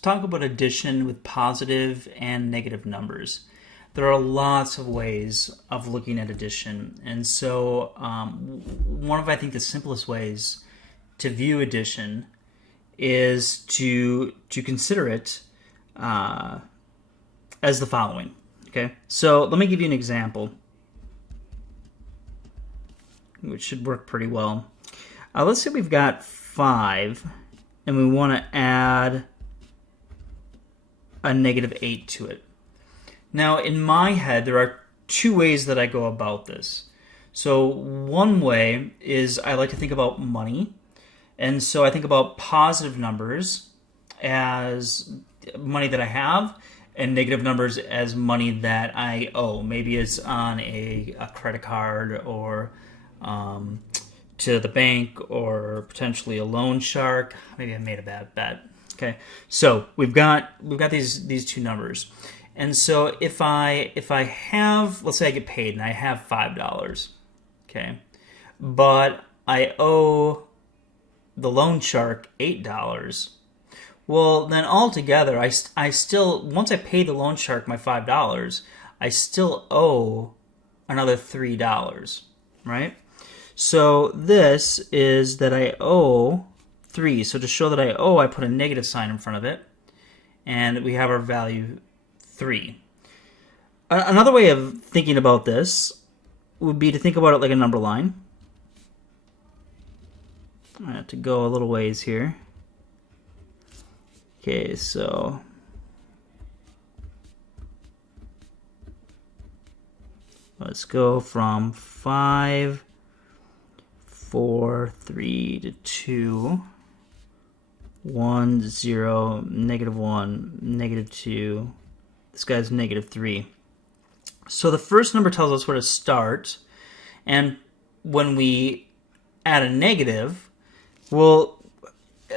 Let's talk about addition with positive and negative numbers. There are lots of ways of looking at addition, and so one of, I think, the simplest ways to view addition is to consider it as the following. Okay, so let me give you an example, which should work pretty well. Let's say we've got 5, and we want to add a negative 8 to it. Now, in my head, there are two ways that I go about this. So one way is I like to think about money. And so I think about positive numbers as money that I have and negative numbers as money that I owe. Maybe it's on a credit card or to the bank or potentially a loan shark. Maybe I made a bad bet. Okay, so we've got these two numbers. And so if I have, let's say I get paid and I have $5, okay, but I owe the loan shark $8, well, then altogether, I still, once I pay the loan shark my $5, I still owe another $3, right? So this is that I owe 3. So to show that I owe, I put a negative sign in front of it, and we have our value 3. Another way of thinking about this would be to think about it like a number line. I have to go a little ways here. Okay, so let's go from 5, 4, 3 to 2, 1, 0, negative 1, negative 2. This guy's negative 3. So the first number tells us where to start, and when we add a negative, well,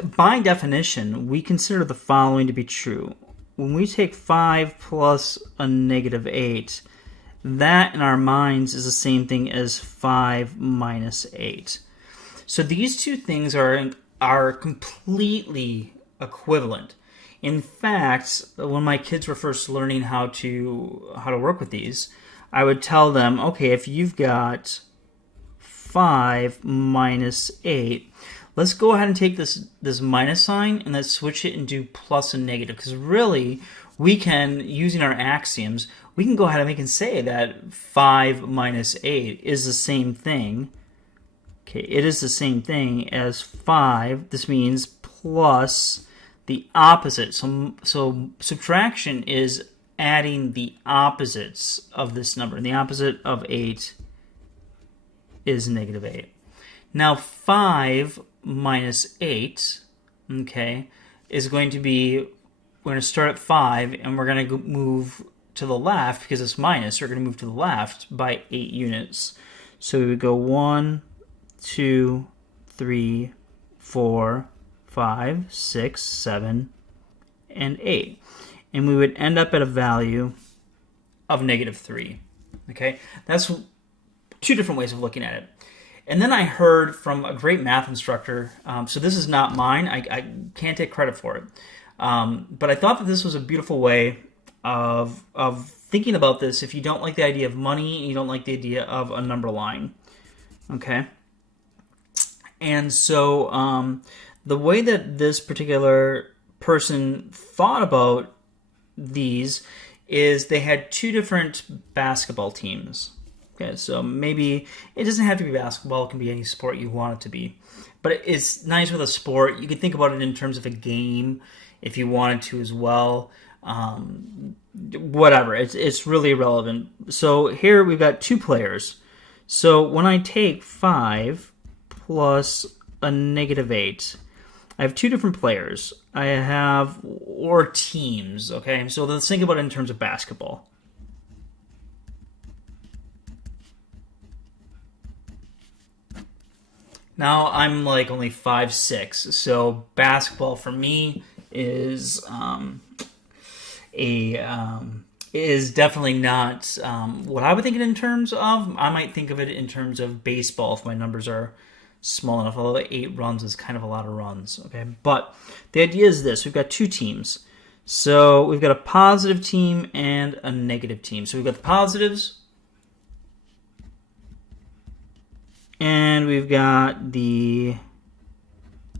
by definition, we consider the following to be true. When we take 5 plus a negative 8, that in our minds is the same thing as 5 minus 8. So these two things are completely equivalent. In fact, when my kids were first learning how to work with these, I would tell them, okay, if you've got 5 minus 8, let's go ahead and take this minus sign and let's switch it and do plus and negative. Because really, we can, using our axioms, we can go ahead and we can say that 5 minus 8 is the same thing. Okay, it is the same thing as 5. This means plus the opposite. So subtraction is adding the opposites of this number. And the opposite of 8 is negative 8. Now 5 minus 8, okay, is going to be, we're going to start at 5 and we're going to move to the left because it's minus. We're going to move to the left by 8 units. So we would go 1, 2, 3, 4, 5, 6, 7, and 8. And we would end up at a value of negative 3. Okay, that's two different ways of looking at it. And then I heard from a great math instructor, so this is not mine, I can't take credit for it, but I thought that this was a beautiful way of thinking about this if you don't like the idea of money and you don't like the idea of a number line. Okay? And so the way that this particular person thought about these is they had two different basketball teams. Okay, so maybe it doesn't have to be basketball. It can be any sport you want it to be. But it's nice with a sport. You can think about it in terms of a game if you wanted to as well. Whatever. It's really irrelevant. So here we've got 2 players. So when I take 5 plus a negative 8, I have 2 different players. I have, or teams, okay? So let's think about it in terms of basketball. Now I'm like only 5'6", so basketball for me is is definitely not what I would think it in terms of. I might think of it in terms of baseball if my numbers are small enough, although 8 runs is kind of a lot of runs. Okay, but the idea is this: we've got 2 teams. So we've got a positive team and a negative team. So we've got the positives, and we've got the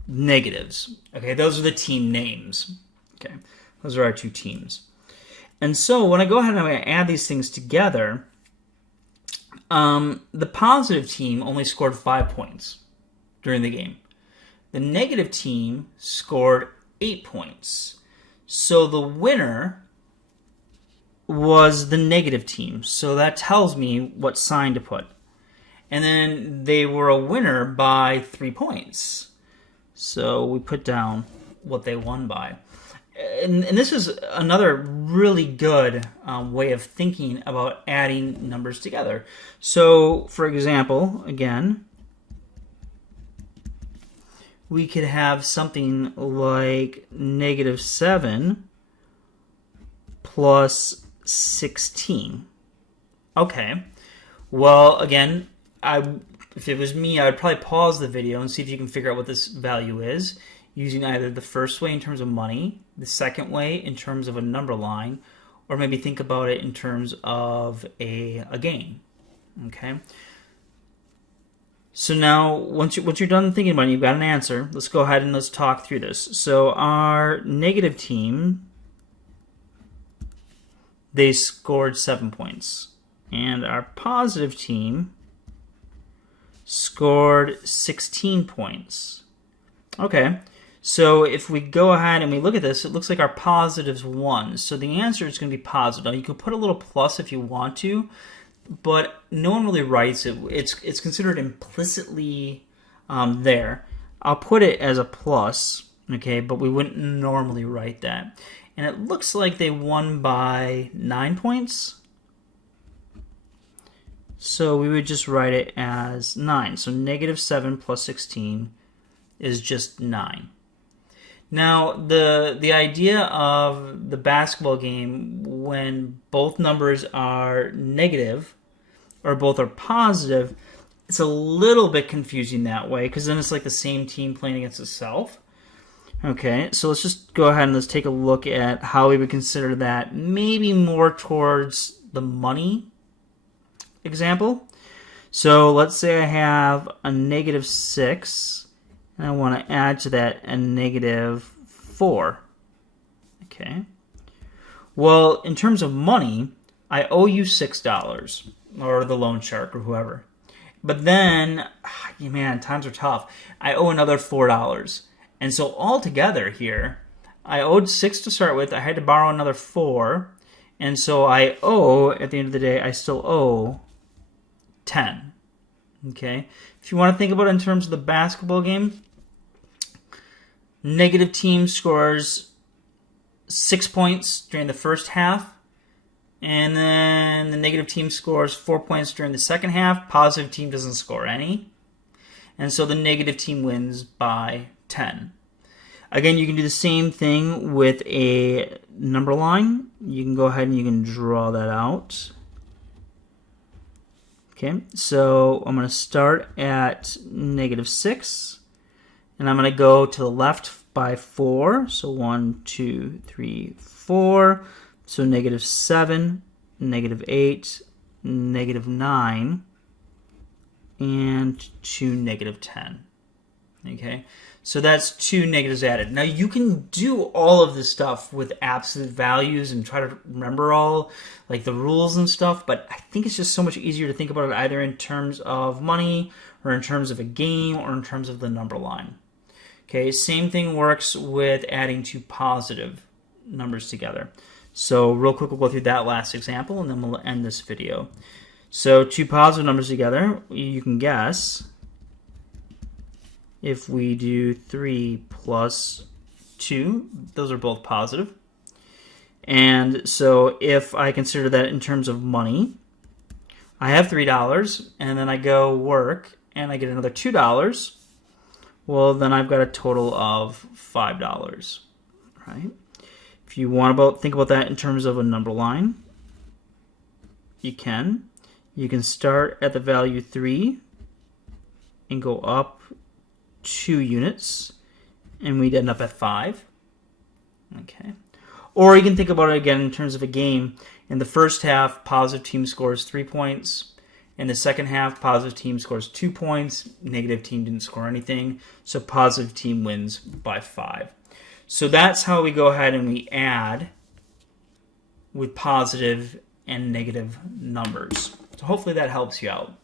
negatives. Okay, those are the team names. Okay, those are our two teams. And so when I go ahead and I add these things together, the positive team only scored 5 points during the game. The negative team scored 8 points. So the winner was the negative team. So that tells me what sign to put. And then they were a winner by 3 points. So we put down what they won by. And this is another really good way of thinking about adding numbers together. So, for example, again, we could have something like -7 plus 16. Okay. Well, again, if it was me, I would probably pause the video and see if you can figure out what this value is, using either the first way in terms of money, the second way in terms of a number line, or maybe think about it in terms of a game. Okay. So now, once you're done thinking about it, you've got an answer. Let's go ahead and let's talk through this. So our negative team, they scored 7 points, and our positive team scored 16 points. Okay. So if we go ahead and we look at this, it looks like our positives won. So the answer is going to be positive. Now you could put a little plus if you want to, but no one really writes it. It's considered implicitly there. I'll put it as a plus, okay, but we wouldn't normally write that. And it looks like they won by 9 points. So we would just write it as 9. So -7 plus 16 is just 9. Now, the idea of the basketball game, when both numbers are negative or both are positive, it's a little bit confusing that way, because then it's like the same team playing against itself. Okay, so let's just go ahead and let's take a look at how we would consider that, maybe more towards the money example. So let's say I have a -6, and I want to add to that a -4. Okay. Well, in terms of money, I owe you $6, or the loan shark, or whoever. But then, man, times are tough. I owe another $4. And so altogether here, I owed 6 to start with. I had to borrow another 4. And so I owe, at the end of the day, I still owe 10. Okay. If you want to think about it in terms of the basketball game, negative team scores 6 points during the first half, and then the negative team scores 4 points during the second half. Positive team doesn't score any, and so the negative team wins by 10. Again, you can do the same thing with a number line. You can go ahead and you can draw that out. Okay, so I'm going to start at -6, and I'm going to go to the left by 4. So 1, 2, 3, 4. So -7, -8, -9, and 2 -10. Okay, so that's 2 negatives added. Now you can do all of this stuff with absolute values and try to remember all like the rules and stuff, but I think it's just so much easier to think about it either in terms of money or in terms of a game or in terms of the number line. Okay, same thing works with adding two positive numbers together. So real quick, we'll go through that last example and then we'll end this video. So two positive numbers together, you can guess if we do 3 plus 2, those are both positive. And so if I consider that in terms of money, I have $3 and then I go work and I get another $2. Well, then I've got a total of $5, right? If you want to think about that in terms of a number line, you can. You can start at the value 3 and go up 2 units, and we'd end up at 5. Okay. Or you can think about it again in terms of a game. In the first half, positive team scores 3 points. In the second half, positive team scores 2 points. Negative team didn't score anything. So positive team wins by 5. So that's how we go ahead and we add with positive and negative numbers. So hopefully that helps you out.